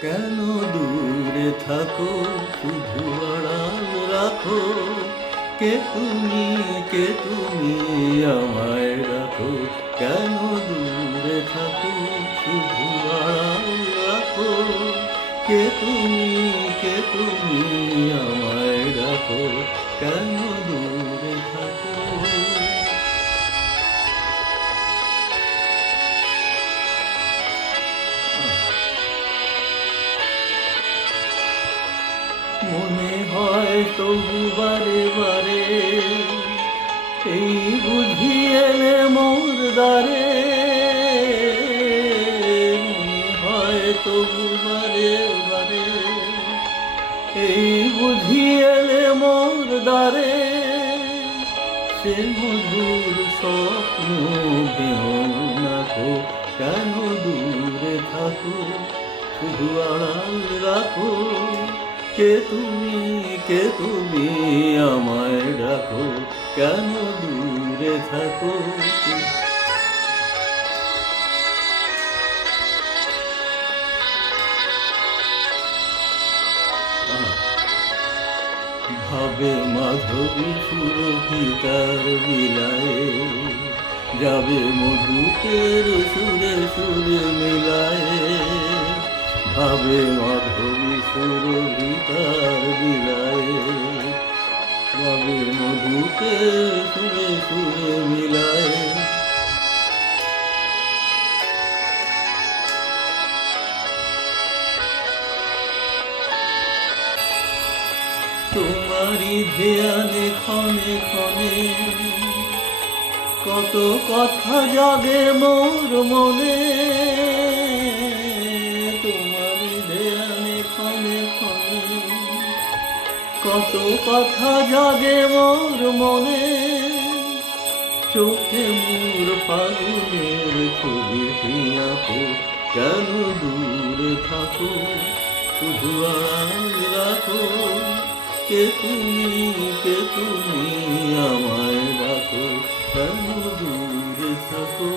কেন দূরে থাকো? শুধু আড়াল রাখো। কে তুমি? কে তুমি আমায় রাখো কেন দূরে থাকো? শুধু আড়াল রাখো। কে তুমি? কে তুমি আমায় রাখো কেন দূরে মনে হয় তবু বারে বারে এই বুঝি এলে মোর দ্বারে। মনে হয় তবু বারে বারে এই বুঝি এলে মোর দ্বারে। সে মধুর স্বপ্ন কেন দূরে থাকো? শুধু আড়াল রাখো। কে তুমি কে তুমি আমায় ডাকো? কেন দূরে থাকো? ভাবে মাধবী সুরভিতার বিলায়ে, যাবে মধুকের সুরে সুরে মিলায়ে, ভাবে মাধবী সুরভিতার বিলায়ে। যাবে মধুকের সুরে সুরে মিলায়ে। তোমারই ধ্যানে ক্ষণে ক্ষণে কত কথা জাগে মোর মনে। কত কথা জাগে মোর মনে, চোখে মোর ফাগুনের ছবি আঁকো কেন দূরে থাকো, শুধু আড়াল রাখো, কে তুমি কে তুমি আমায় ডাকো, কেন দূরে থাকো?